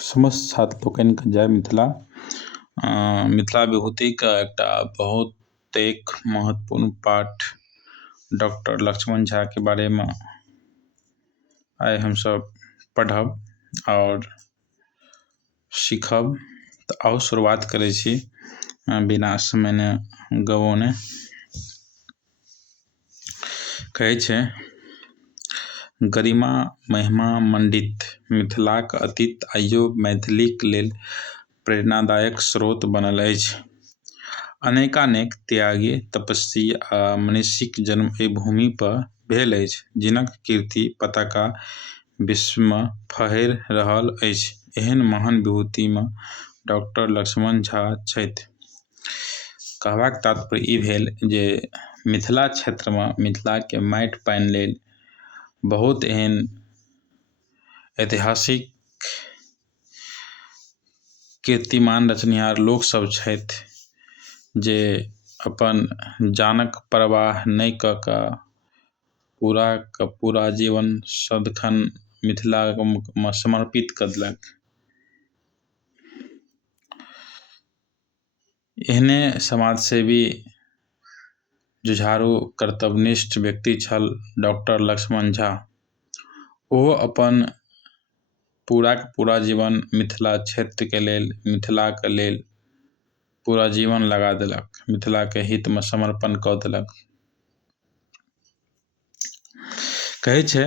समस्त छात्र लोकनिके जय मिथिला। मिथिला विभूतिक एकटा बहुत एक महत्वपूर्ण पाठ डॉक्टर लक्ष्मण झा के बारे में आइ हमसब पढ़ब और सीखब। तो आओ शुरुआत करै छी बिना समय ने गवौने। कहै छै गरिमा महिमा मंडित मिथिलाक अतीत आइयो मैथिलीक लेल प्रेरणादायक स्रोत बनल अछि। अनेकानेक त्यागी, तपस्वी आ मनीषीक जन्म एहि भूमि पर भेल अछि, जिनक कीर्ति पताका विश्वमे फहरि रहल अछि। एहन महान विभूति में डॉक्टर लक्ष्मण झा छथि। कहबाक तात्पर्य ई भेल जे मिथिला क्षेत्र में मिथिला के माटि पानि लेल बहुत एहन ऐतिहासिक कीर्तिमान रचनिहार लोक सब छथि जे अपन जानक परवाह नहि कऽ कऽ पूरा जीवन सदखन मिथिला में समर्पित कऽ देलक। एहने समाजसेवी जुझारू कर्तव्यनिष्ठ व्यक्ति छल डॉक्टर लक्ष्मण झा। ओ अपन पूरा जीवन मिथिला क्षेत्र के लेल, मिथिला के लेल पूरा जीवन लगा देलक, मिथिला के हित में समर्पण कऽ देलक। कहै छै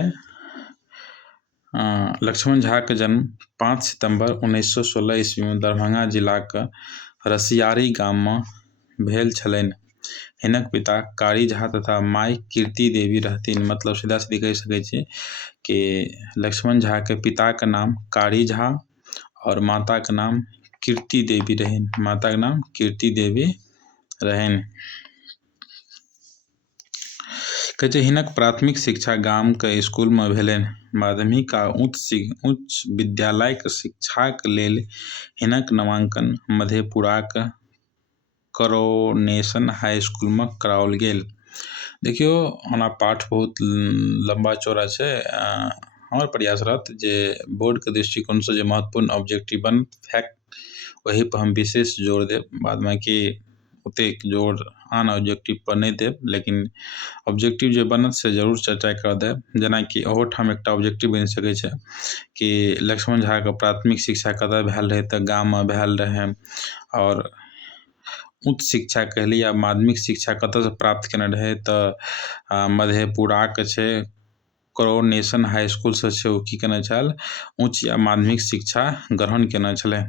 लक्ष्मण झा के जन्म 5 सितंबर 1916 ईस्वी में दरभंगा जिलाक रसियारी गाम में भेल छलनि। हिनक पिता कारी झा तथा माई कीर्ति देवी रहथिन। मतलब सीधा सीधी कह सकै छी कि लक्ष्मण झा के पिता का नाम कारी झा और माता का नाम कीर्ति देवी रहन। माता का नाम कीर्ति देवी रहन। कहै हिनक प्राथमिक शिक्षा गाम के स्कूल में भेलनि। माध्यमिक आ उच्च विद्यालयक शिक्षाक लेल हिनक नामांकन मधेपुराक करोनेशन हाई स्कूल में कराओल गेल। देखियो हमरा पाठ बहुत लंबा चौड़ा छै। हमर प्रयास रहत जे बोर्ड के दृष्टिकोण से जो महत्वपूर्ण ऑब्जेक्टिव बन फैक्ट वही पर हम विशेष जोर देब। बाद में कि उतेक जोर आन ऑब्जेक्टिव पर नहीं देब, लेकिन ऑब्जेक्टिव जो बनत से जरूर चर्चा कर देब। जेना कि ओहो ठाम एकटा ऑब्जेक्टिव बन सकै छै कि लक्ष्मण झा के प्राथमिक शिक्षा कतऽ भेल रहे तऽ गाम में भेल रहे, और उच्च शिक्षा कहली या माध्यमिक शिक्षा कतऽ से प्राप्त केने रहे तऽ मधेपुरा के छै करोनेशन हाई स्कूल से छै। ओ की केने छल, उच्च या माध्यमिक शिक्षा ग्रहण केने छलै।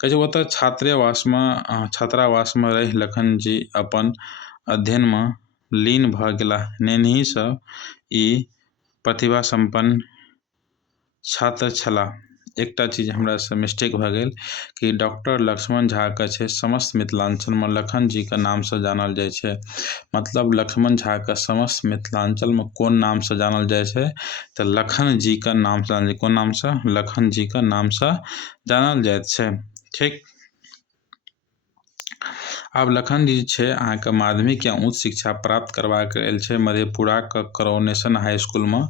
कहै छै ओतऽ छात्रावास में रहि लखन जी अपन अध्ययन में लीन भऽ गेलाह। नेनहि सँ ई प्रतिभा संपन्न छात्र छलाह। एकटा चीज हमरा से मिस्टेक भऽ गेल कि डॉक्टर लक्ष्मण झा के छै समस्त मिथिलांचल में लखन जी के नाम से जानल जाय छै। मतलब लक्ष्मण झा के समस्त मिथिलांचल में कोन नाम से जानल जाय छै तऽ लखन जी के नाम से जानल जाय। कोन नाम से? लखन जी के नाम से जानल जायत छै। ठीक। आब लखन जी छै अहाँ के माध्यमिक या उच्च शिक्षा प्राप्त करबाक लेल छै मधेपुरा के करोनेशन हाई स्कूल में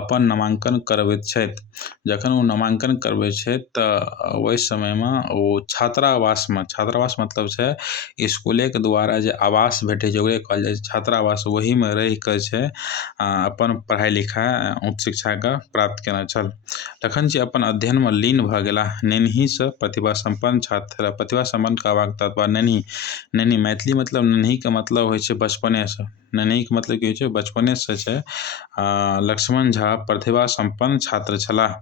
अपन नामांकन करबैत छथि। जखन ओ नामांकन करबै छै तऽ ओहि समय में ओ छात्रावास मतलब छै स्कूले के द्वारा जे आवास भेटे छै ओकरे कहल जाय छै छात्रावास। वही में रहि कऽ छै अपन पढ़ाई लिखाई उच्च शिक्षा के प्राप्त केने छल। लखन जी अपन अध्ययन में लीन भऽ गेलाह। नेनहि सँ प्रतिभा संपन्न छात्र। प्रतिभा संपन्न कहबाक तात्पर्य नेनहि मैथिली मतलब नेनहि के मतलब होइ छै बचपने से। नेनहि के मतलब की होइ छै? बचपने से छै। लक्ष्मण झा प्रतिभा संपन्न छात्र छलाह।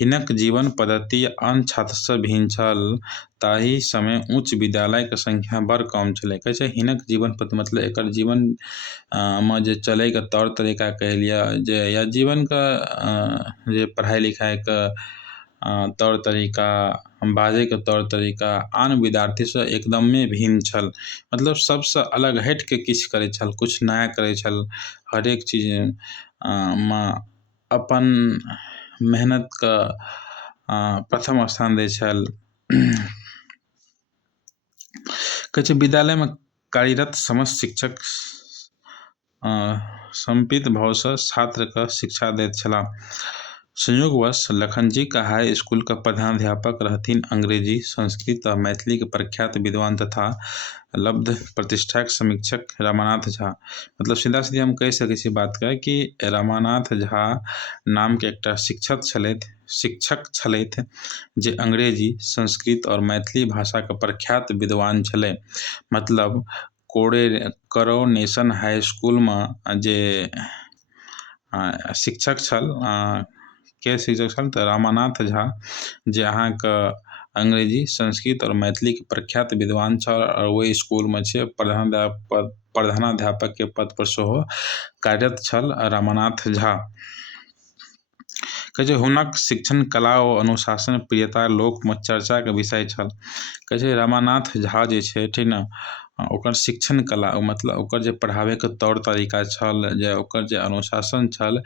हिनक जीवन पद्धति आन छात्र से भिन्न छल। ताहि समय उच्च विद्यालय के संख्या बड़ कम छलै। कहै छै हिनक जीवन पद्धति मतलब एकर जीवन में जे चलै के तौर तरीका कह लिअ जे या जीवन का जे पढ़ाई लिखाई के तौर तरीका, बाजै के तौर तरीका आन विद्यार्थी से एकदमे भिन्न छल। मतलब सबसे अलग हटि के किछु करै छल, कुछ नया करै छल। हरेक चीज में अपन मेहनत का प्रथम स्थान दै छल। कहै छै विद्यालय में कार्यरत समस्त शिक्षक समर्पित भाव से छात्र के शिक्षा दैत छलाह। संयोगवश लखन जी का हाई स्कूल का प्रधानाध्यापक रहथिन अंग्रेजी, संस्कृत आ मैथिली के प्रख्यात विद्वान तथा लब्ध प्रतिष्ठाक समीक्षक रामानाथ झा। मतलब सीधा सीधी हम कहि सकै छी बात कऽ कि रामानाथ झा नामके एकटा शिक्षक छलथि जे अंग्रेजी, संस्कृत और मैथिली भाषाके प्रख्यात विद्वान छलै। मतलब कोरोनेशन हाई स्कूलमे जे शिक्षक छल के शिक्षक छल तऽ रामानाथ झा, जे अहाँके अंग्रेजी, संस्कृत और मैथिली के प्रख्यात विद्वान छल और ओहि स्कूलमे छै प्रधानाध्यापक के पद पर सेहो कार्यरत छल रामानाथ झा। कहै छै हुनक शिक्षण कला ओ अनुशासन प्रियता लोकमे चर्चाके विषय छल। कहै छै रामानाथ झा जे छै ठीक ने, ओकर शिक्षण कला मतलब ओकर जे पढ़ाबैके तौर तरीका छल, जे ओकर जे अनुशासन छल,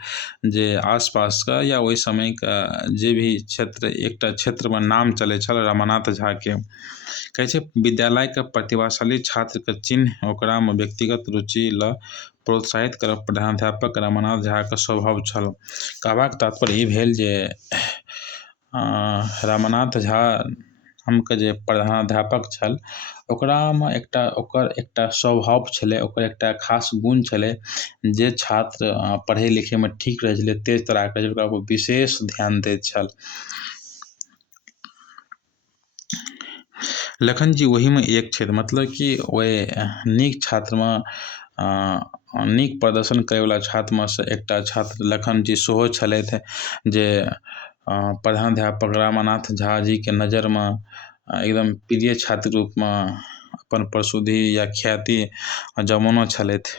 जे आसपासके या ओहि समयके जे भी क्षेत्र, एकटा क्षेत्रमे नाम चलै छल रामानाथ झाके। कहै छै विद्यालयके प्रतिभाशाली छात्रके चिन्ह ओकरामे व्यक्तिगत रुचि ल प्रोत्साहित करब प्रधानाध्यापक रामानाथ झाके स्वभाव छल। कहबाक तात्पर्य ई भेल जे रामानाथ झा हमके जे प्रधानाध्यापक छल ओकरामे ओकर एकटा स्वभाव छलै, ओकर एकटा खास गुण छलै जे छात्र पढ़ै लिखैमे ठीक रहै छलै, तेज तराक रहै छलै, ओकरा पर विशेष ध्यान दैत छल। लखन जी ओहीमे एक छथि, मतलब कि ओहि नीक छात्रमे नीक प्रदर्शन करैवला छात्रमे सँ एकटा छात्र लखन जी सेहो छलथि, जे प्रधानाध्यापक रामानाथ झा जीके नज़रमे एकदम प्रिय छात्र रूपमे अपन प्रसिद्धि या ख्याति जमौने छलथि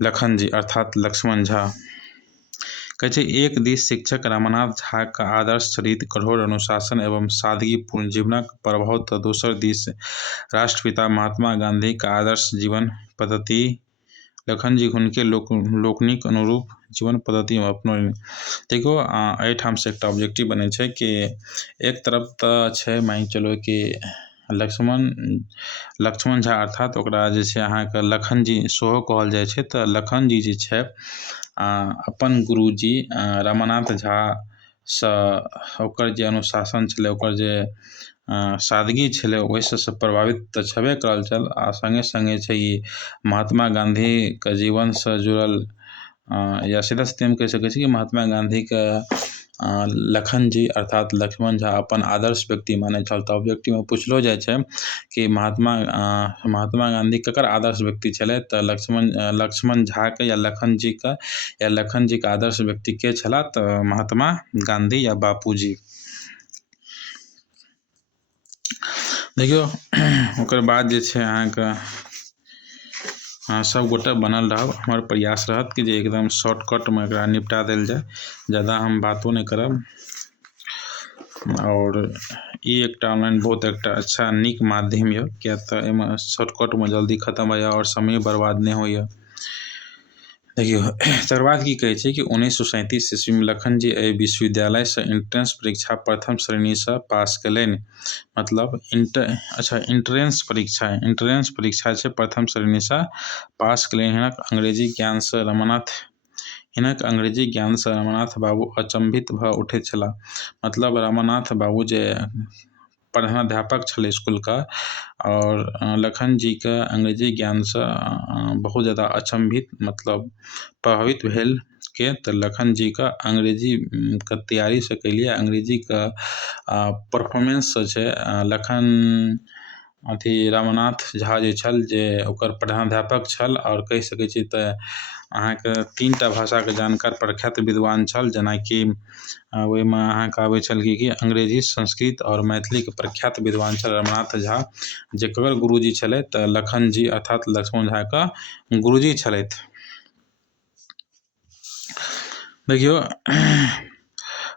लखन जी अर्थात लक्ष्मण झा। कहै छै एक दिस शिक्षक रामानाथ झाके आदर्श चरित्र, कठोर अनुशासन एवं सादगीपूर्ण जीवनक प्रभाव तऽ दोसर दिस राष्ट्रपिता महात्मा गांधीके आदर्श जीवन पद्धति लखन जी हुनके लोकनिक अनुरूप जीवन पद्धति अपनौलनि। देखो एहिठाम से एकटा ऑब्जेक्टिव बनै छै कि एक तरफ तऽ छै मान चलो कि लक्ष्मण झा अर्थात ओकरा जे छै अहाँके लखन जी सेहो कहल जाइ छै। तऽ लखन जी जे छै अपन गुरुजी रामानाथ झासँ ओकर जे अनुशासन छलै, ओकर जे सादगी छलै, ओहिसँ प्रभावित तऽ छेबे करल छल आ संगे संगे छै ई महात्मा गांधीके जीवनसँ जुड़ल या सीधा सीधी हम कहि सकै छी कि महात्मा गांधीके लखन जी अर्थात लक्ष्मण झा अपन आदर्श व्यक्ति मानै छल। तऽ ऑब्जेक्टिवमे पूछलो जाइ छै कि महात्मा गांधी ककर आदर्श व्यक्ति छलै, तऽ लक्ष्मण झाके या लखन जीके आदर्श व्यक्ति के छला, तऽ महात्मा गांधी या बापूजी। देखियौ ओकर बाद जे छै अहाँके सब गोटे बनल रहब, हमर प्रयास रहत कि जे एकदम शॉर्टकटमे एकरा निपटा देल जाय, ज़्यादा हम बातो नहीं करब। और ई एकटा ऑनलाइन बहुत एकटा अच्छा नीक माध्यम यऽ, किया तऽ एहिमे शॉर्टकटमे जल्दी खत्म होइए और समय बर्बाद नहीं होइए। देखियौ तकर बाद की कहै छै कि 1937 ईस्वीमे लखन जी एहि विश्वविद्यालयसँ इंट्रेंस परीक्षा प्रथम श्रेणीसँ पास कयलनि। मतलब इंट्रेंस परीक्षा छै प्रथम श्रेणीसँ पास कयलनि। हिनक अंग्रेजी ज्ञानसँ रामानाथ बाबू अचंभित भऽ उठैत छलाह। मतलब रामानाथ बाबू जे प्रधानाध्यापक छलै स्कूलके, और लखन जीके अंग्रेजी ज्ञानसँ बहुत ज़्यादा अचंभित मतलब प्रभावित भेल के। तऽ लखन जीके अंग्रेजीके तैयारीसँ कैलिए, अंग्रेजीके परफॉर्मेंससँ छै रामानाथ झा जे छल जे ओकर प्रधानाध्यापक छल, और कहि सकै छी तऽ अहाँके 3टा भाषाके जानकार प्रख्यात विद्वान छल, जेनाकि ओहिमे अहाँके आबै छल कि अंग्रेजी, संस्कृत और मैथिलीके प्रख्यात विद्वान छल रामानाथ झा, जकर गुरुजी छलै तऽ लखन जी अर्थात लक्ष्मण झाके गुरुजी छलथि। देखियौ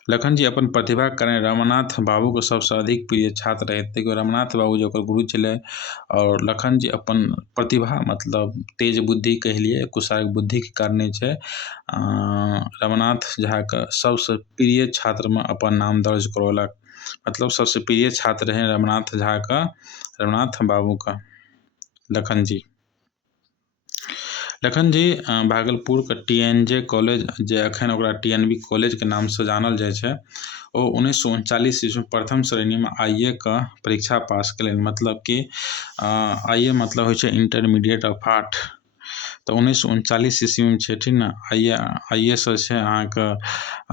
लखन जी अपन प्रतिभाके कारण रामानाथ बाबूके सबसँ अधिक प्रिय छात्र रहथि। देखियौ रामानाथ बाबू जे ओकर गुरु छलै, और लखन जी अपन प्रतिभा मतलब तेज बुद्धि कहलिए, कुशाग्र बुद्धिके कारणे छै रामानाथ झाके सबसँ प्रिय छात्रमे अपन नाम दर्ज करौलक। मतलब सबसँ प्रिय छात्र रहे रामानाथ बाबूके लखन जी। लखन जी भागलपुरके TNJ कॉलेज जे एखन ओकरा TNB कॉलेजके नामसँ जानल जाइ छै, ओ 1939 ईस्वीमे प्रथम श्रेणीमे IA के परीक्षा पास केलनि। मतलब कि IA मतलब होइ छै इंटरमीडिएट ऑफ आर्ट। तऽ 1939 ईस्वीमे छै, ठीक ने। IA सँ छै अहाँके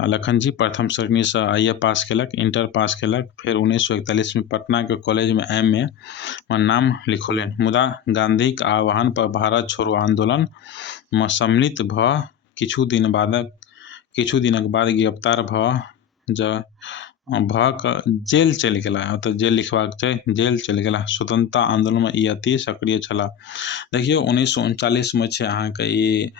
लखन जी प्रथम श्रेणीसँ IA पास केलक, इंटर पास केलक। फेर 1941में पटनाके कॉलेजमे MA में नाम लिखौलनि। मुदा गांधीक आह्वान पर भारत छोड़ो आंदोलनमे सम्मिलित भऽ किछु दिनक बाद गिरफ्तार भऽ कऽ जेल चलि गेलाह। तऽ जेल लिखबाक छै, जेल चलि गेलाह। स्वतंत्रता आंदोलनमे ई अति सक्रिय छलाह। देखियौ 1939 में छै अहाँके ई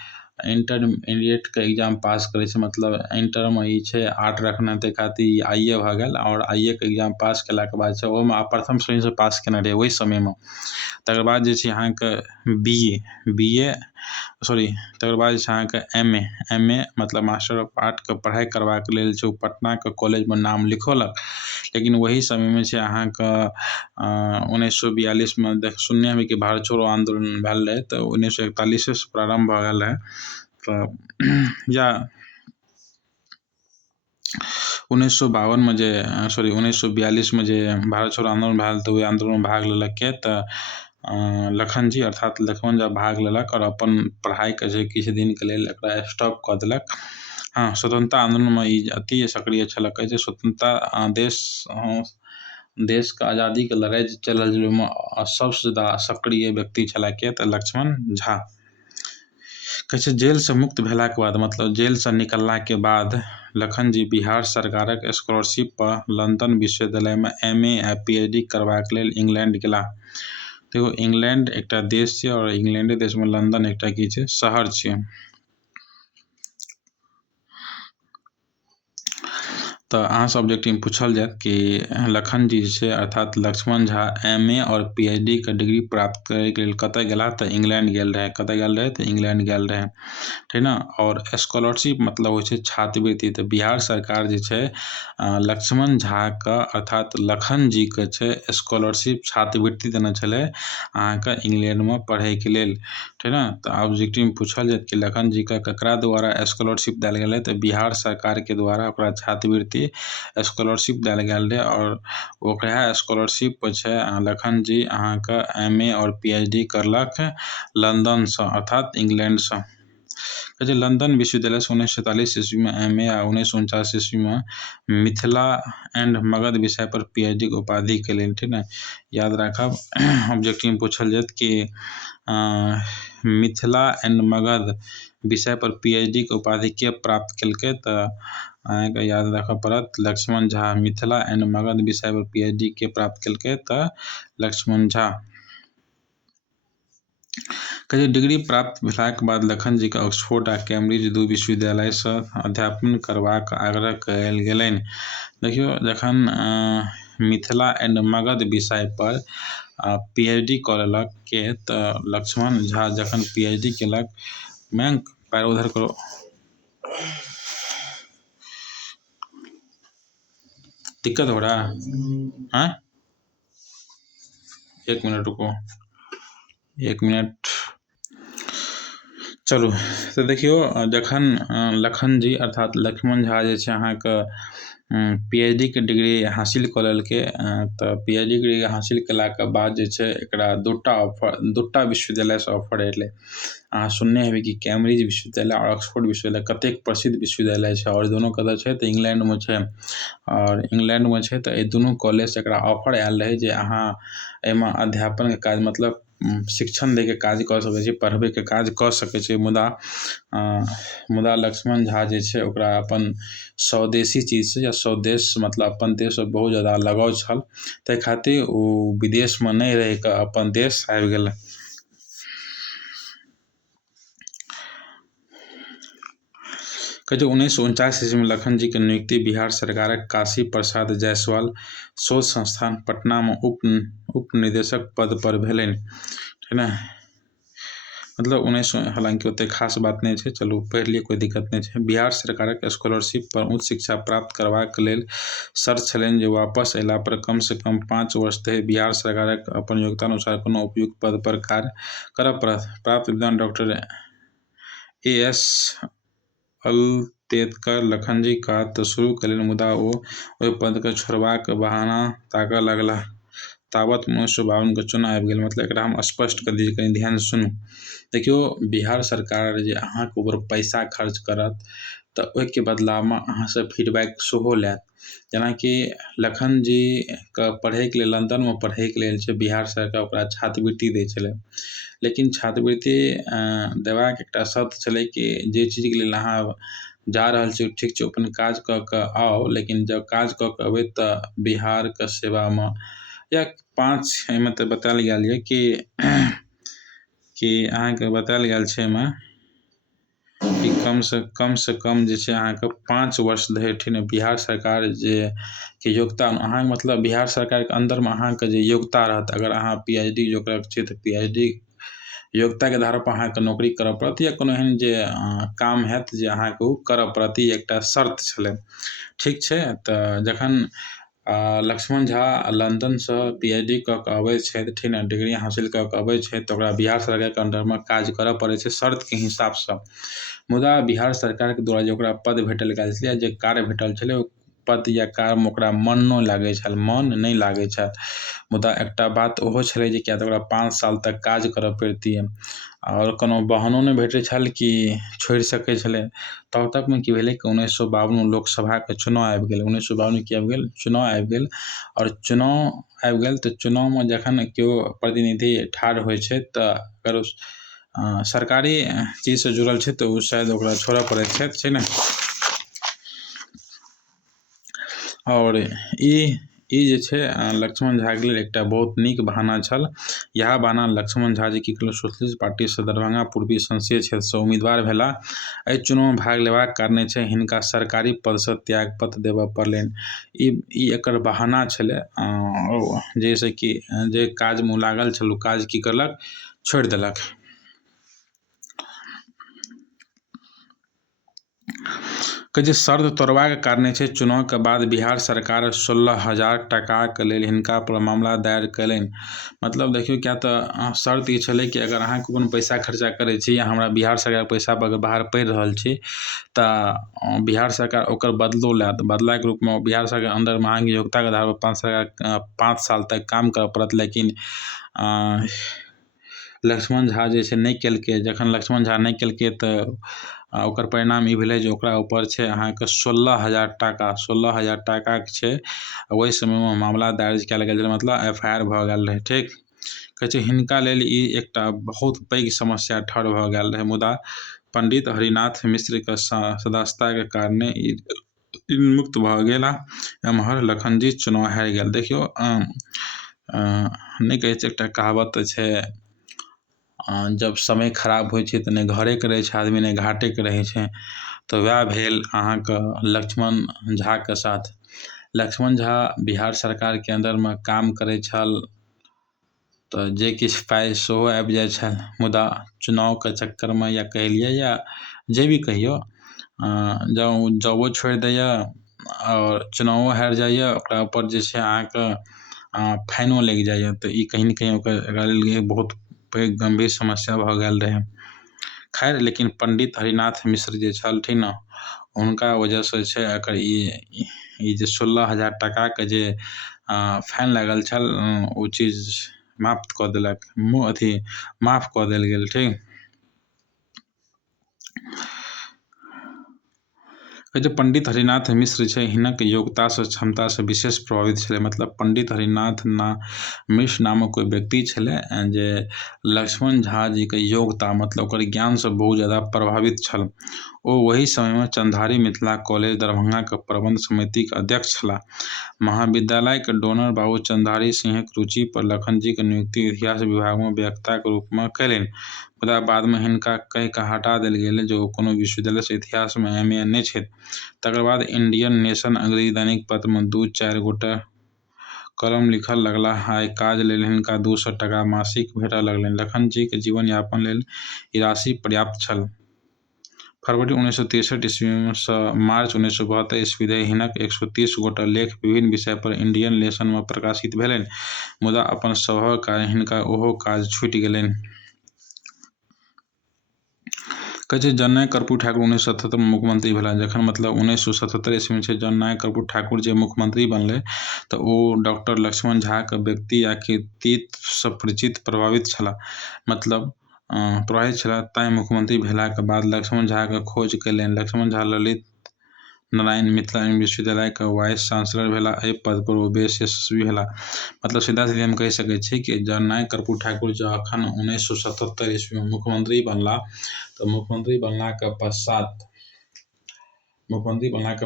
इंटरमीडिएटके एग्जाम पास करै छै। मतलब इंटरमे ई छै आर्ट रखने, ताहि खातिर IA भऽ गेल। आओर IA के एग्जाम पास केलाके बाद छै ओहिमे प्रथम श्रेणीसँ पास केने रहै ओहि समयमे। तकर बाद जे छै अहाँके तकर बाद जे छै अहाँके MA मतलब मास्टर ऑफ आर्टके पढ़ाइ करबाक लेल छै ओ पटनाके कॉलेजमे नाम लिखौलक। लेकिन वही समयमे छै अहाँके 1942 में सुनने हेबै कि भारत छोड़ो आंदोलन भेल रहै। तऽ 1941 से प्रारंभ भऽ गेल रहै। तऽ या 1942 में जे 1942 में जे भारत छोड़ो आंदोलन भेल तऽ ओहि आंदोलनमे भाग लेलक के तऽ लखन जी अर्थात लक्ष्मण झा भाग लेलक और अपन पढ़ाइके जे किछु दिनके लेल एकरा स्टॉप कऽ देलक। हाँ, स्वतंत्रता आंदोलनमे ई अति सक्रिय छलक। कहै छै स्वतंत्रता देशके आज़ादीके लड़ाइ चलि रहल छलै, ओहिमे सबसँ ज़्यादा सक्रिय व्यक्ति छलाह के तऽ लक्ष्मण झा। कहै छै जेलसँ मुक्त भेलाके बाद, मतलब जेलसँ निकललाके बाद लखन जी बिहार सरकारक स्कॉलरशिप पर लंदन विश्वविद्यालयमे MA आ PhD करबाक लेल इंग्लैंड गेलाह। देखो इंग्लैंड एकटा देश छै और इंग्लैंडे देशमे लंदन एकटा की छै, शहर छै। तऽ अहाँ सब्जेक्टमे पूछल जायत कि लखन जी छै अर्थात लक्ष्मण झा MA और PhD के डिग्री प्राप्त करैके लेल कतऽ गेला तऽ इंग्लैंड गेल रहे। कतऽ गेल रहे तऽ इंग्लैंड गेल रहे, ठीक ने। और स्कॉलरशिप मतलब होइ छै छात्रवृत्ति। तऽ बिहार सरकार जे छै लक्ष्मण झाके अर्थात लखन जी के छै स्कॉलरशिप छात्रवृत्ति देने छलै अहाँके इंग्लैंडमे पढ़ैके लेल, ठीक ने। तऽ ऑब्जेक्टिवमे पूछल जायत कि लखन जी के ककरा द्वारा स्कॉलरशिप देल गेलै तऽ बिहार सरकारके द्वारा ओकरा छात्रवृत्ति स्कॉलरशिप देल गेल रहै। और ओकरा स्कॉलरशिप पर छै लखन जी अहाँके MA और PhD करलक लंदनसँ अर्थात इंग्लैंडसँ। कहै छै लंदन विश्वविद्यालयसँ 1947 ईस्वीमे MA आ 1949 ईस्वीमे मिथिला एंड मगध विषय पर PhD के उपाधि केलनि, ठीक ने। याद राखब ऑब्जेक्टिव में पूछल जायत कि मिथिला एंड मगध विषय पर PhD के उपाधि के प्राप्त केलकै तऽ अहाँके याद राखऽ पड़त लक्ष्मण झा। मिथिला एंड मगध विषय पर PhD के प्राप्त केलकै तऽ लक्ष्मण झा। कहै डिग्री प्राप्त भेलाके बाद लखन जी के ऑक्सफोर्ड आ कैम्ब्रिज दू विश्वविद्यालयसँ अध्यापन करबाक आग्रह कयल गेलनि। देखियौ जखन मिथिला एंड मगध विषय पर PhD कऽ लेलक के तऽ लक्ष्मण झा जखन PhD केलक, मयंक पैर उधर करो, दिक्कत हो रहा है? 1 मिनट रुको, 1 मिनट। चलू तऽ देखियौ जखन लखन जी अर्थात लक्ष्मण झा जे छै अहाँके PhD के डिग्री हासिल कऽ लेलकै। तऽ PhD के डिग्री हासिल केलाके बाद जे छै एकरा दूटा विश्वविद्यालयसँ ऑफर एलै। अहाँ सुनने हेबै कि कैम्ब्रिज विश्वविद्यालय और ऑक्सफोर्ड विश्वविद्यालय कतेक प्रसिद्ध विश्वविद्यालय छै। और दोनों कतऽ छै तऽ इंग्लैंडमे छै। और इंग्लैंडमे छै तऽ एहि दुनू कॉलेजसँ एकरा ऑफर आयल रहै जे अहाँ एहिमे अध्यापनके काज मतलब शिक्षण दैके काज कऽ सकै छी, पढ़बैके काज कऽ सकै छी। मुदा लक्ष्मण झा जे छै ओकरा अपन स्वदेशी चीजसँ या स्वदेश मतलब अपन देशसँ बहुत ज़्यादा लगाव छल। ताहि खातिर ओ विदेशमे नहि रहि कऽ अपन देश आबि गेलै। कहै छै 1949 ईस्वीमे लखन जी के नियुक्ति बिहार सरकारक काशी प्रसाद जायसवाल शोध संस्थान पटनामे उप निदेशक पद पर भेलनि, ठीक ने। मतलब 19 हालांकि ओतेक खास बात नहि छै, चलू पढ़ि लिअ, कोइ दिक्कत नहि छै। बिहार सरकारक स्कॉलरशिप पर उच्च शिक्षा प्राप्त करबाक लेल शर्त छलनि जे वापस अयला पर कमसँ कम 5 वर्ष धरि बिहार सरकारक अपन योग्यता अनुसार कोनो उपयुक्त पद पर कार्य करऽ पड़त। प्राप्त विद्वान डॉक्टर AS अलतेतकर लखनजी काज तऽ शुरू कयलनि, मुदा ओ ओहि पदके छोड़बाक बहाना ताकऽ लगलाह। ताबत 1952 चुनाव आबि गेल। मतलब एकरा हम स्पष्ट कर दी, कनि ध्यान से सुनू। देखियो, बिहार सरकार जे अहाँके ऊपर पैसा खर्च करत तऽ ओहिके बदलावमे अहाँसँ फीडबैक सेहो लेत। जेनाकि लखन जीके पढ़ैके लेल, लंदनमे पढ़ैके लेल छै बिहार सरकार ओकरा छात्रवृत्ति दै छलै। लेकिन छात्रवृत्ति देबाक एकटा शर्त छलै कि जे चीजके लेल अहाँ जा रहल छी ठीक छै, अपन काज कऽ कऽ आउ, लेकिन जब काज कऽ कऽ अबै तऽ बिहारके सेवामे या 5 एहिमे तऽ बतायल गेल यऽ कि अहाँके बतायल गेल छै एहिमे कि कमसँ कम जे छै अहाँके 5 वर्ष धरि ठीक ने बिहार सरकार जे के योग्यता अहाँके, मतलब बिहार सरकारके अन्दरमे अहाँके जे योग्यता रहत, अगर अहाँ PhD जो करैके छै तऽ PhD योग्यताके आधार पर अहाँके नौकरी करऽ पड़त, या कोनो एहन जे काम हैत जे अहाँके ओ करऽ पड़त, ई एकटा शर्त छलै। ठीक छै, तऽ जखन लक्ष्मण झा लंदनसँ PhD कऽ कऽ अबैत छथि, ठीक ने, डिग्री हासिल कऽ कऽ अबैत छथि, तऽ ओकरा बिहार सरकारके अंडरमे काज करऽ पड़ै छै शर्तके हिसाबसँ। मुदा बिहार सरकारके द्वारा जे ओकरा पद भेटल गेल छलै, जे कार्य भेटल छलै, ओ पद या कार्यमे ओकरा मन नहि लागै छल। मुदा एकटा बात ओहो छलै जे किया तऽ ओकरा 5 साल तक काज करऽ पड़तियै, आओर कोनो बहानो नहि भेटै छल कि छोड़ि सकै छलै। तब तकमे की भेलै कि 1952 लोकसभाके चुनाव आबि गेल। 1952 की आबि गेल? चुनाव आबि गेल। आओर चुनाव आबि गेल तऽ चुनावमे जखन केओ प्रतिनिधि ठाढ़ होइ छै तऽ अगर सरकारी चीजसँ जुड़ल छै तऽ ओ शायद ओकरा छोड़ऽ पड़ैत छै ने। और ई जे छै लक्ष्मण झाके लेल एकटा बहुत नीक बहाना छल। इएह बहाना लक्ष्मण झा जे की केलक, सोशलिस्ट पार्टीसँ दरभंगा पूर्वी संसदीय क्षेत्रसँ उम्मीदवार भेलाह। एहि चुनावमे भाग लेबाक कारणे छै हिनका सरकारी पदसँ त्यागपत्र देबऽ पड़लनि। ई एकर बहाना छलै, जाहिसँ कि जे काजमे लागल छल ओ काज की करलक, छोड़ि देलक। के जे शर्त तोड़बाक कारणे छै चुनावके बाद बिहार सरकार 16,000 टाकाके लेल हिनका पर मामला दायर कयलनि। मतलब देखियौ, क्या तऽ शर्त ई छलै कि अगर अहाँके कोनो पैसा खर्चा करै छी या हमरा बिहार सरकार पैसा पर बाहर पड़ि रहल छी तऽ बिहार सरकार ओकर बदलो लेत। बदलाके रूपमे बिहार सरकार अंदरमे अहाँके योग्यताके आधार पर 5 साल तक काम करऽ पड़त। लेकिन लक्ष्मण झा जे छै नहि केलकै। जखन लक्ष्मण झा नहि केलकै तऽ ओकर परिणाम ई भेलै जे ओकरा ऊपर छै अहाँके 16,000 टाकाके छै ओहि समयमे मामला दर्ज कयल गेल, मतलब FIR भऽ गेल रहै। ठीक कहै छै, हिनका लेल ई एकटा बहुत पैघ समस्या ठाढ़ भऽ गेल रहै। मुदा पंडित हरिनाथ मिश्रके सदस्यताके कारणे ई मुक्त भऽ गेलाह। एम्हर लखनजी चुनाव हारि गेल। देखियौ, नहि कहै छै, एकटा कहावत छै, जब समय खराब होइ छै तऽ नहि घरेके रहै छै आदमी, नहि घाटेके रहै छै। तऽ वएह भेल अहाँके लक्ष्मण झाके साथ। लक्ष्मण झा बिहार सरकारके अन्दरमे काम करै छल तऽ जे किछु पाइ सेहो आबि जाइ छल। मुदा चुनावके चक्करमे या कहलिए या जे भी कहियौ, जब जॉबो छोड़ि दैए आओर चुनावो हारि जाइए, ओकरा ऊपर जे छै अहाँके फाइनो लागि जाइए, तऽ ई कहीं ने कहीं एकरा लेल बहुत पैघ गंभीर समस्या भऽ गेल रहै। खैर, लेकिन पंडित हरिनाथ मिश्र जे छलथिन ने, हुनका वजहसँ छै एकर ई जे 16,000 टाकाके जे फाइन लागल छल ओ चीज माफ कऽ देल गेल। ठीक, जे पंडित हरिनाथ मिश्र छै हिनक योग्यतासँ क्षमतासँ विशेष प्रभावित छलै। मतलब पंडित हरिनाथ मिश्र नामक कोई व्यक्ति छलै जे लक्ष्मण झा जीके योग्यता, मतलब ओकर ज्ञानसँ बहुत ज़्यादा प्रभावित छल। ओ वही समयमे चंद्रधारी मिथिला कॉलेज दरभंगाके प्रबंध समितिके अध्यक्ष छलाह। महाविद्यालयके डोनर बाबू चंद्रधारी सिंहक रुचि पर लखन जीके नियुक्ति इतिहास विभागमे व्याख्याताके रूपमे कयलनि। मुदा बादमे हिनका कहि कऽ हटा देल गेलै जे ओ कोनो विश्वविद्यालयसँ इतिहासमे MA नहि छथि। तकर बाद इंडियन नेशन अंग्रेजी दैनिक पत्रमे 2-4 गोटे कलम लिखऽ लगलाह। एहि काज लेल हिनका 200 टाका मासिक भेटऽ लगलनि। लखन जीके जीवन यापन लेल ई राशि पर्याप्त छल। फरवरी 1963 ईस्वीसँ मार्च 1972 ईस्वी धरि हिनक 130 गोटे लेख विभिन्न विषय पर इंडियन नेशनमे प्रकाशित भेलनि। मुदा अपन स्वभावक कारण हिनका ओहो काज छूटि गेलनि। कहै छै जननायक कर्पूरी ठाकुर 1977 में मुख्यमंत्री भेला। जखन मतलब 1977 ईस्वी में जननायक कर्पूरी ठाकुर जे मुख्यमंत्री बनले तऽ ओ डॉक्टर लक्ष्मण झा के व्यक्ति या कृतित्वसँ परिचित प्रभावित छला, मतलब प्रभावित छला। तैँ मुख्यमंत्री भेलाके बाद लक्ष्मण झाके खोज कयलनि। लक्ष्मण झा ललित नारायण मिथिला विश्वविद्यालय के वाइस चांसलर भेला। एहि पद पर ओ बेस यशस्वी भेला। मतलब सीधा सीधी हम कहि सकै छी कि जननायक कर्पूरी ठाकुर जखन 1977 ईस्वी में मुख्यमंत्री बनला तऽ मुख्यमंत्री बनलाके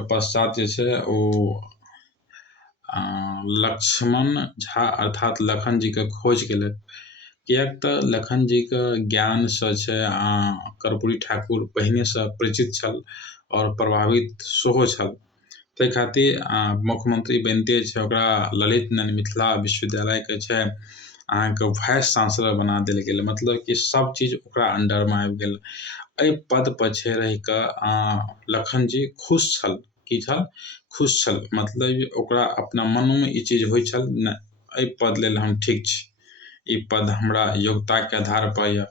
पश्चात जे छै ओ लक्ष्मण झा अर्थात लखन जी के खोज केलक। किएक तऽ लखन जी के ज्ञानसँ छै कर्पूरी ठाकुर पहिनेसँ परिचित छल और प्रभावित सेहो छल। ताहि खातिर मुख्यमंत्री बनिते छै ओकरा ललित नारायण मिथिला विश्वविद्यालयके छै अहाँके वाइस चांसलर बना देल गेल। मतलब कि सब चीज ओकरा अंडरमे आबि गेल। एहि पद पर छै रहि कऽ लखन जी खुश छल। की छल? खुश छल। मतलब ओकरा अपना मनोमे ई चीज होइ छल नहि, एहि पद लेल हम ठीक छी, ई पद हमरा योग्यताके आधार पर यऽ।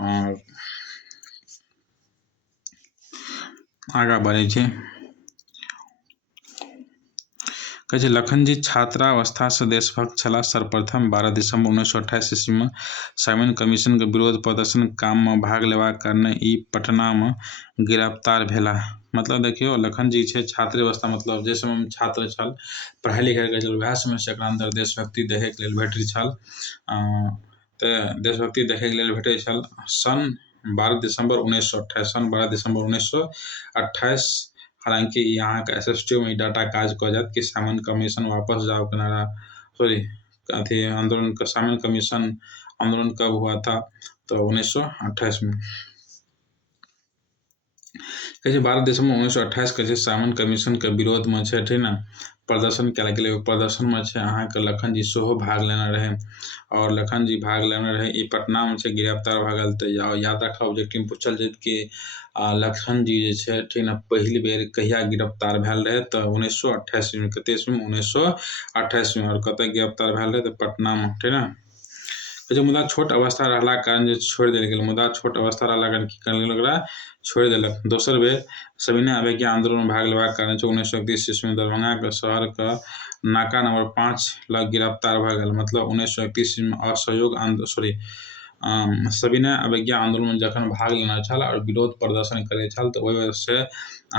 और आगाँ बढ़ै छै। कहै छै लखन जी छात्रावस्थासँ देशभक्त छलाह। सर्वप्रथम 12 दिसंबर 1928 ईस्वी में साइमन कमीशन के विरोध प्रदर्शन काममे भाग लेबाक कारणे ई पटनामे गिरफ्तार भेलाह। मतलब देखियौ लखन जी छै छात्रावस्था, मतलब जे समयमे छात्र छल, पढ़ाइ लिखाइ करै छल, वएह समय से एकरा अंदर देशभक्ति देखैके लेल भेटै छल। तऽ देशभक्ति देखैके लेल भेटै छल। सन 12 दिसंबर 1928 हालांकि यहाँ का SSTO में डाटा काज कऽ जायत कि साइमन कमीशन वापस जाओ के नारा, सॉरी अथी आंदोलन का साइमन कमीशन आंदोलन कब हुआ था तो 1928 में। कहै छै 12 दिसंबर 1928 के छै साइमन कमीशन के विरोध में छै ठीक ने प्रदर्शन कयल गेलै। प्रदर्शन में छै अहाँके लखन जी सेहो भाग लेने रहे और लखन जी भाग लेने रहे। ई पटना में छै गिरफ्तार भऽ गेल। तऽ याद राखब ऑब्जेक्टिव पूछल जाइत कि लखन जी जे छै ठीक ने पहिल बेर कहिया गिरफ्तार भेल रहे तऽ 1928 में। कते ईस्वी में? 1928 में। और कतऽ गिरफ्तार भेल रहे तऽ पटना में ठीक ने। मुदा छोट अवस्था रहला कारण जे छोड़ि देल गेल। मुदा छोट अवस्था रहला कारण की करल गेल ओकरा छोड़ि देलक। दोसर बेर सविनय अवज्ञा आंदोलन में भाग लेबाक कारण 1931 ईस्वी में दरभंगा के शहर के नाका नंबर 5 लग गिरफ्तार भऽ गेल। मतलब 1931 ईस्वी में असहयोग सविनय अवज्ञा आंदोलन में जखन भाग लेना छल और विरोध प्रदर्शन करे छल तऽ ओहि वजह से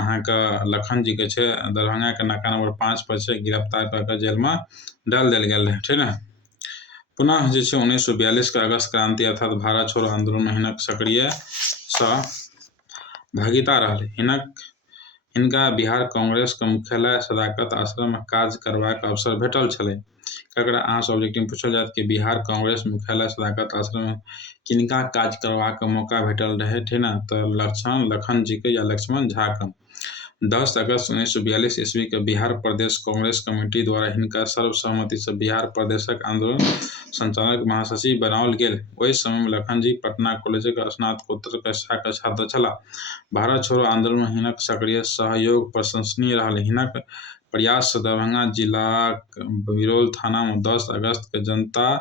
अहाँके लखन जी के छै दरभंगा के नाका नंबर 5 पर छै गिरफ्तार कऽ के जेल में डाल देल गेल रहे ठीक ने। पुनः जे छै 1942 के अगस्त क्रांति अर्थात भारत छोड़ो आंदोलन में हिनक सक्रिय सहभागिता रहल। हिनका बिहार कांग्रेस के मुख्यालय सदाकत आश्रम में काज करबाक अवसर भेटल छलै। ककरा अहाँसँ ऑब्जेक्टिव पूछल जायत कि बिहार कांग्रेस मुख्यालय सदाकत आश्रम में किनका काज करबाक मौका भेटल रहे ठीक ने तऽ लखन जी के या लक्ष्मण झा के। 10 अगस्त 1942 ईस्वी के बिहार प्रदेश कांग्रेस कमेटी द्वारा हिनका सर्वसम्मति से बिहार प्रदेशक आंदोलन संचालक महासचिव बनाओल गेल। ओहि समय में लखन जी पटना कॉलेजक स्नातकोत्तर कक्षा के छात्र छलाह। भारत छोड़ो आंदोलन में हिनक सक्रिय सहयोग प्रशंसनीय रहल। हिनक प्रयास से दरभंगा जिलाक बिरौल थाना में 10 अगस्त के जनता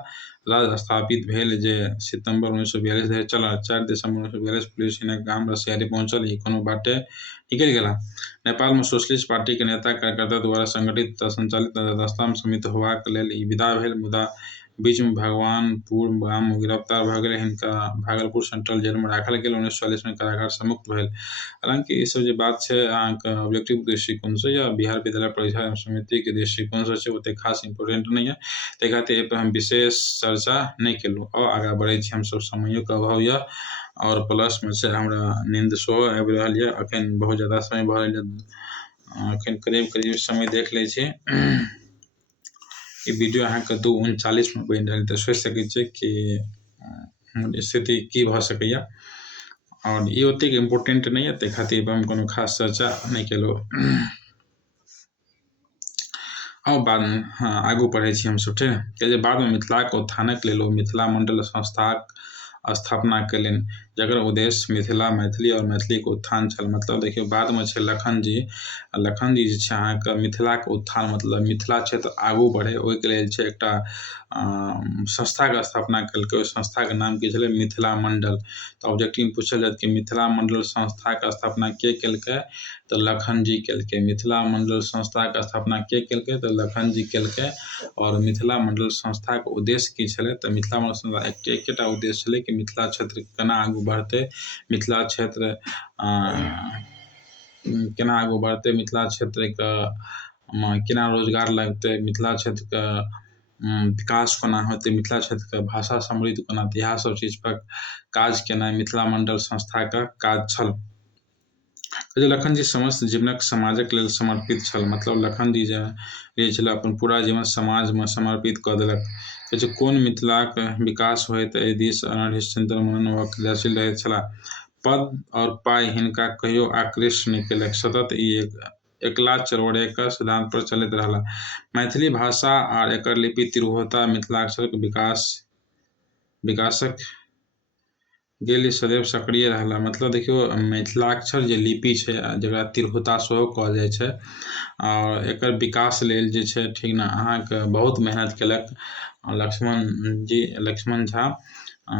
राज स्थापित भेल जे सितंबर 1942 धरि चलल। 4 दिसंबर 1942 पुलिस हिनक गाम रसियारी पहुंचल। ई कोनो बाटे निकलि गेला। नेपाल में सोशलिस्ट पार्टी के नेता कार्यकर्ता द्वारा संगठित संचालित रास्ता में सम्मिलित होबाक लेल ई विदा भेल। मुदा बीच में भगवानपुर गाम में गिरफ्तार भऽ गेल। हिनका भागलपुर सेंट्रल जेल में राखल गेल। 1944 में कारागार से मुक्त भेल। हालांकि ई सब जे बात छै अहाँके ऑब्जेक्टिव दृष्टिकोण से या बिहार विद्यालय परीक्षा समिति के दृष्टिकोण से छै ओते खास इंपोर्टेंट नहीं है। ताहि खातिर एहि पर हम विशेष चर्चा नहीं केलहुँ। और आगाँ बढ़ै छी हमसब, समयो के अभाव यऽ और प्लस में छै हमरा नींद सेहो आबि रहल यऽ। अखन बहुत ज्यादा समय भऽ रहल यऽ, अखन करीब समय देख लै छी। ई वीडियो अहाँके 2:39 में बनि रहल तऽ सोचि सकै छियै कि स्थिति की भऽ सकैया। और ई ओतेक इम्पोर्टेंट नहीं है, ताहि खातिर हम कोनो खास चर्चा नहीं केलहुँ। और बाद में आगू पढ़ै छी हमसब ठीक है। बाद में मिथिलाक उत्थानक लेल ओ मिथिला मंडल संस्थाक स्थापना कयलनि, जकर उद्देश्य मिथिला, मैथिली और मैथिलीक उत्थान छल। मतलब देखियौ बादमे छै लखन जी जे छै अहाँके मिथिलाके उत्थान मतलब मिथिला क्षेत्र आगू बढ़ै, ओहिके लेल छै एकटा संस्थाके स्थापना केलकै। ओहि संस्थाके नाम की छलै? मिथिला मंडल। तऽ ऑब्जेक्टिव पूछल जायत कि मिथिला मंडल संस्थाके स्थापना के केलकै? तऽ लखन जी केलकै। मिथिला मंडल संस्थाके स्थापना के केलकै? तऽ लखन जी केलकै। और मिथिला मंडल संस्थाके उद्देश्य की छलै? तऽ मिथिला मंडल संस्था एकेटा उद्देश्य छलै कि मिथिला क्षेत्र केना आगू बढ़तै, मिथिला क्षेत्र केना आगू बढ़तै, मिथिला क्षेत्रके केना रोजगार लगतै, मिथिला क्षेत्रके विकास कोना होतै, मिथिला क्षेत्रके भाषा समृद्ध कोना, इएह सब चीज पर काज केनाइ मिथिला मंडल संस्थाके काज छल। लखन जी समस्त जीवनक समाजक लेल समर्पित छल। मतलब लखन जी जे छलै अपन पूरा जीवन समाजमे समर्पित कऽ देलक। कहै छै कोन मिथिलाक विकास होइत एहि दिस हरिश्चंद्र मनन वा क्रियाशील रहैत छलाह। पद और पाइ हिनका कहियो आकृष्ट नहि केलक। सतत ई एकला चरवड़िके सिद्धांत पर चलैत रहलाह। मैथिली भाषा आ एकर लिपि तिरहुता मिथिलाक्षरक विकासक लेल सदैव सक्रिय रहला। मतलब देखियौ मिथिलाक्षर जे लिपि छै जकरा तिरहुता सेहो कहल जाइ छै, और एकर विकास लेल जे छै ठीक ने अहाँके बहुत मेहनत केलक लक्ष्मण झा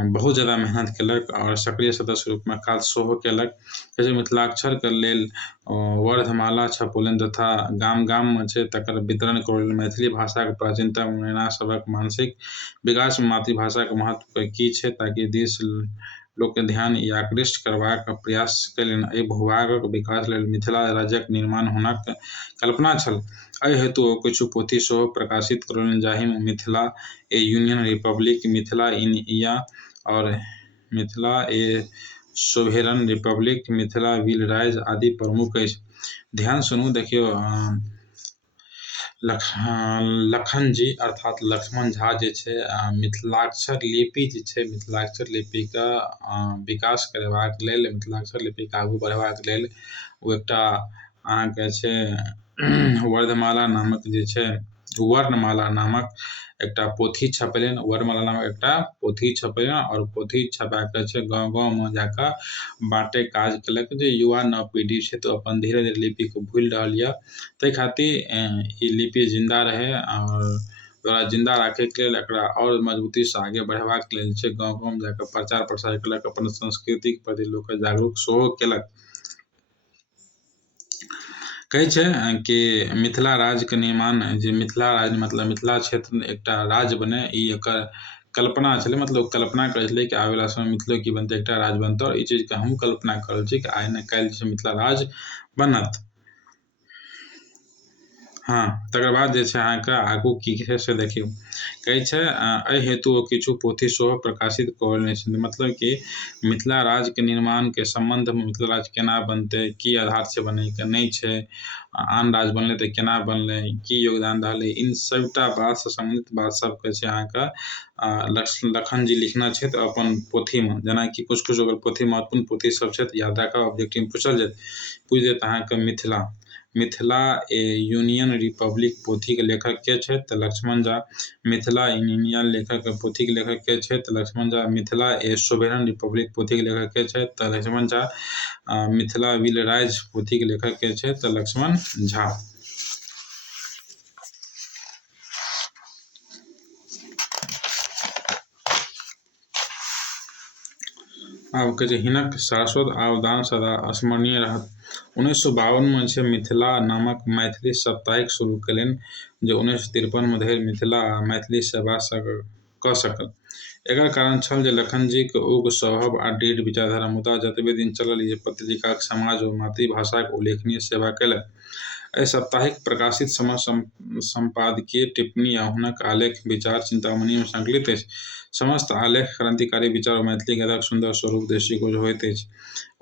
बहुत ज़्यादा मेहनत केलक और सक्रिय सदस्य रूपमे काज सेहो केलक। जैसे मिथिलाक्षरके लेल वर्णमाला छपौलनि तथा गाम गाममे छै तकर वितरण करौलनि। मैथिली भाषाके प्राचीनता महिला सभक मानसिक विकासमे मातृभाषाके महत्व की छै ताकि देश लोकके ध्यान ई आकृष्ट करबाक प्रयास कयलनि। एहि भूभागक विकास लेल मिथिला राज्यक निर्माण होनाक कल्पना छल। एहि हेतु ओ किछु पोथी सेहो प्रकाशित करौलनि जाहिमे Mithila A union Republic, Mithila in India और मिथिला ए सोवेरन रिपब्लिक, मिथिला विल राइज आदि प्रमुख अछि। ध्यान सुनू, देखियौ लखन जी अर्थात लक्ष्मण झा जे छै मिथिलाक्षर लिपि जे छै मिथिलाक्षर लिपिके विकास करेबाक लेल, मिथिलाक्षर लिपिके आगू बढ़ेबाक लेल ओ एकटा अहाँके छै वर्णमाला नामक एकटा पोथी छपेलनि। वर्णमाला नामक एकटा पोथी छपेलनि और पोथी छपा कऽ छै गाँव गाँवमे जाकऽ बाँटे काज केलक। जे युवा नव पीढ़ी छै तऽ अपन धीरे धीरे लिपिके भूलि रहल यऽ, ताहि खातिर ई लिपि जिंदा रहै और ओकरा जिंदा राखैके लेल एकरा और मजबूतीसँ आगे बढ़ेबाक लेल छै गाँव गाँवमे जाकऽ प्रचार प्रसार केलक, अपन संस्कृतिके प्रति लोकके जागरूक सेहो केलक। कहै छै कि मिथिला राज्यके निर्माण जे मिथिला राज्य मतलब मिथिला क्षेत्र एकटा राज्य बने, ई एकर कल्पना छलै। मतलब कल्पना करै छलै कि आबैवला समय मिथिलो की बनतै, एकटा राज्य बनतै। और ई चीजके हमहूँ कल्पना कऽ रहल छी कि आइ ने काल्हि जे छै मिथिला राज्य बनत। हाँ, तकर बाद जे छै अहाँके आगू की छै से देखियौ। कहै छै एहि हेतु ओ किछु पोथी सेहो प्रकाशित करौलनि छथि। मतलब कि मिथिला राज्यके निर्माणके सम्बन्धमे मिथिला राज्य केना बनतै, की आधारसँ बनैके नहि छै, आन राज्य बनलै तऽ केना बनलै, की योगदान रहलै, इन सबटा बातसँ सम्बन्धित बात सबके छै अहाँके लखन जी लिखने छथि अपन पोथीमे। जेनाकि किछु अगर पोथी महत्वपूर्ण पोथी सब छै तऽ याद राखब, ऑब्जेक्टिव पूछि देत अहाँके मिथिला ए यूनियन रिपब्लिक पोथीके लेखक के छथि? तऽ लक्ष्मण झा। मिथिला इन इंडिया लेखक पोथीके लेखक के छथि? तऽ लक्ष्मण झा। मिथिला ए सोवेरन रिपब्लिक पोथीके लेखक के छथि? तऽ लक्ष्मण झा। मिथिला विल राइज पोथीके लेखक के छथि? तऽ लक्ष्मण झा। आब कहै छै हिनक शाश्वत अवदान सदा स्मरणीय रहत। 1952 में छै मिथिला नामक मैथिली साप्ताहिक शुरू कयलनि जे 1953 धरि मिथिला आ मैथिली सेवा कऽ सकल। एकर कारण छल जे लखन जीक उग्र स्वभाव आ दृढ़ विचारधारा। मुदा जतबे दिन चलल ई पत्रिका समाज व मातृभाषाक उल्लेखनीय सेवा कयलक। एहि साप्ताहिक प्रकाशित संपादकीय टिप्पणी आ हुनक आलेख विचार चिंतामणिमे संकलित अछि। समस्त आलेख क्रांतिकारी विचार व मैथिली गद्यक सुंदर स्वरूप दृष्टिगोचर होइत अछि।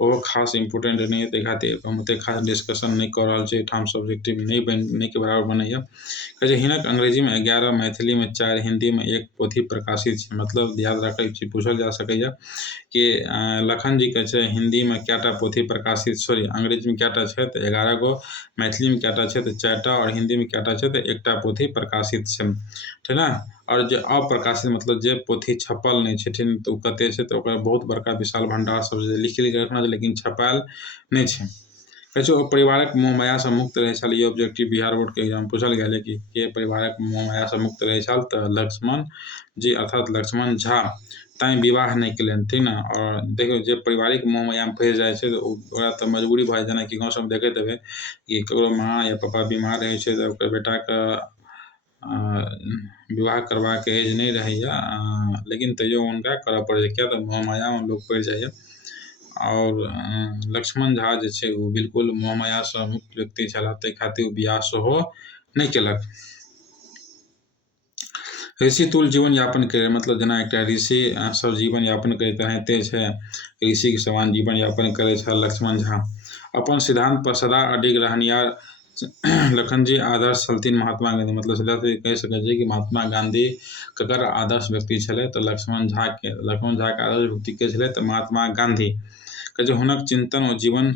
ओहो खास इम्पोर्टेंट नहि, ताहि खातिर हम ओतेक खास डिस्कशन नहि कऽ रहल छी, एहिठाम सब्जेक्टिव नहि के बराबर बनैया। कहै छै हिनक अंग्रेजीमे 11, मैथिलीमे 4, हिंदीमे 1 पोथी प्रकाशित छै। मतलब याद राखै छी, पूछल जा सकैया कि लखन जी के छै हिंदीमे कएटा पोथी प्रकाशित, अंग्रेजीमे कएटा छै तऽ 11 गो, मैथिलीमे कएटा छै तऽ 4टा, और हिंदीमे कएटा छै तऽ 1टा पोथी प्रकाशित छै, ठीक है। और जे अप्रकाशित मतलब जे पोथी छपल नहि छथिन तऽ ओ कते छै तऽ ओकर बहुत बड़का विशाल भंडार सब लिखि रखना छै लेकिन छपायल नहि छै। कहै छै ओ परिवारक मोह मायासँ मुक्त रहै छल। ई ऑब्जेक्टिव बिहार बोर्डके एग्जाम पूछल गेल है कि के परिवारक मोह मायासँ मुक्त रहै छल तऽ लक्ष्मण जी अर्थात लक्ष्मण झा। तैँ विवाह नहि केलनि, ठीक ने। और देखियौ जे पारिवारिक मोह मायामे फँसि जाइ छै तऽ ओकरा तऽ मजबूरी भऽ जाइ छै, जेनाकि गाँव सबमे देखैत हेबै कि ककरो माँ या पापा बीमार रहै छै तऽ ओकर बेटाके विवाह करबाक एज नहि रहैए, लेकिन तैयो हुनका करऽ पड़ै छै, किया तऽ मोह मायामे लोक पड़ि जाइए। और लक्ष्मण झा जे छै ओ बिल्कुल मोह मायासँ मुक्त व्यक्ति छलाह, ताहि खातिर ओ बियाह सेहो नहि केलक। ऋषि तुल्य जीवन यापन करे, मतलब जेना एकटा ऋषि सब जीवन यापन करैत तेनाहिते छै ऋषिके समान जीवन यापन करै छल लक्ष्मण झा। अपन सिद्धांत पर सदा अडिग रहनिहार लखनजी आदर्श छलथिन महात्मा गांधी। मतलब सीधा कहि सकै छी कि महात्मा गांधी ककर आदर्श व्यक्ति छलै तऽ लक्ष्मण झाके आदर्श व्यक्ति के छलै तऽ महात्मा गांधी के जे हुनक चिंतन और जीवन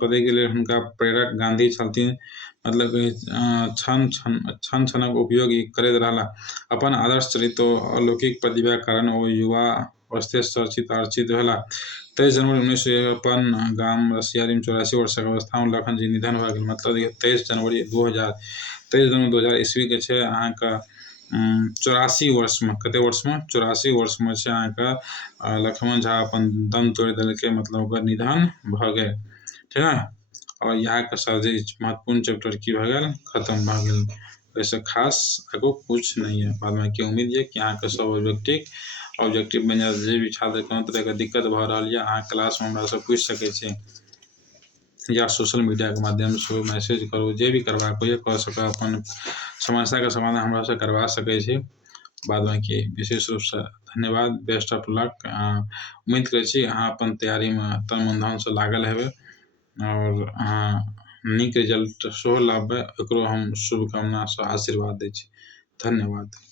पढ़ैके लेल हुनका प्रेरक गांधी छलथिन। मतलब क्षण क्षणक उपयोग करैत रहलाह। अपन आदर्श चरित्र अलौकिक प्रतिभा कारण ओ युवा अवस्थे चर्चित आर्चित भेलाह। 23 जनवरी 1953 गाम रसियारी में 84 वर्षक अवस्थामे लखन जी निधन भऽ गेल। मतलब 23 जनवरी 2000 ईस्वी के छै अहाँके 84 वर्षमे, कते वर्षमे 84 वर्षमे छै अहाँके लक्ष्मण झा अपन दम तोड़ि देलकै, मतलब ओकर निधन भऽ गेल, ठीक है। और यहाँके साथ महत्वपूर्ण चैप्टर की भऽ गेल, खत्म भऽ गेल। वैसे खास आगू कुछ नहीं है। बाद बाकी उम्मीद है कि अहाँके सब ऑब्जेक्टिव बनि जायत। जे भी छात्र कोनो तरहके दिक्कत भऽ रहल यऽ अहाँ क्लासमे हमरासँ पूछि सकै छी या सोशल मीडियाके माध्यमसँ मैसेज करू, जे भी करबाक होइए कऽ सकब, अपन समस्याके समाधान हमरासँ करवा सकै छी। बाद बाकी विशेष रूपसँ धन्यवाद, बेस्ट ऑफ लक। उम्मीद करै छी अहाँ अपन तैयारीमे तन मन धनसँ लागल हेबै और अहाँ नीक रिजल्ट सेहो लाबबै, एकरो हम शुभकामनासँ आशीर्वाद दै छी। धन्यवाद।